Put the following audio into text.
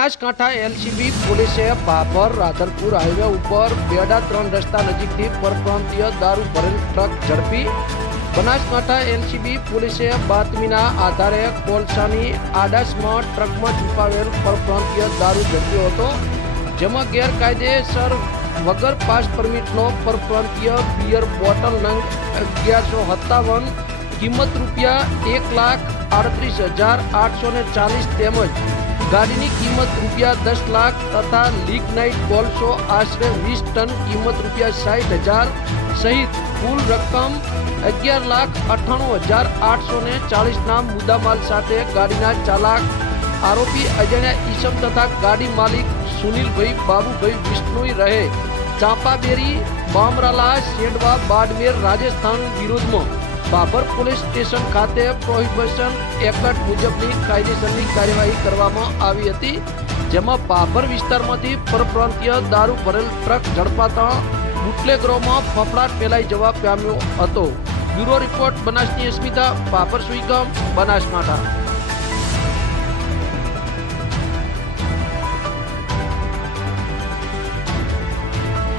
Banaskantha LCB પોલીસે Bhabhar Radhanpur highway ઉપર બેડા 3 રસ્તા નજીકથી પરપ્રાંતીય દારૂ ભરેલ ટ્રક ઝડપી. બનાસકાંઠા એલસીબી પોલીસે બાતમીના આધારે કોલસાની આડાસમાં ટ્રકમાં છુપાવેલ પરપ્રાંતીય દારૂ ઝડપ્યો હતો, જેમાં ગેરકાયદેસર વગર પાસ પરમિટનો પરપ્રાંતીય બિયર બોટલ નંગ 1157, કિંમત રૂપિયા 1,38,840 તેમજ ગાડીની કિંમત રૂપિયા 10 લાખ તથા લિગ્નાઇટ કોલસો આશરે 20 ટન કિંમત રૂપિયા 60,000 સહિત કુલ રકમ 11,98,840 ના મુદ્દામાલ સાથે ગાડીના ચાલક આરોપી અજાણ્યા ઈસમ તથા ગાડી માલિક સુનિલભાઈ બાબુભાઈ વિષ્ણુઈ રહે ચાંપાબેરી બામરાલા સેડવા બાડમેર રાજસ્થાન વિરુદ્ધમાં ભાભર પોલીસ સ્ટેશન ખાતે પ્રોહિબિશન એક્ટ મુજબની કાયદેસરની કાર્યવાહી કરવામાં આવી હતી, જેમાં ભાભર વિસ્તારમાંથી પરપ્રાંતીય દારૂ ભરેલ ટ્રક ઝડપાતા બુટલેગરોમાં ફફડાટ ફેલાઈ જવા પામ્યો હતો. બ્યુરો રિપોર્ટ બનાસની અસ્મિતા, ભાભર સુઈગામ, બનાસકાંઠા.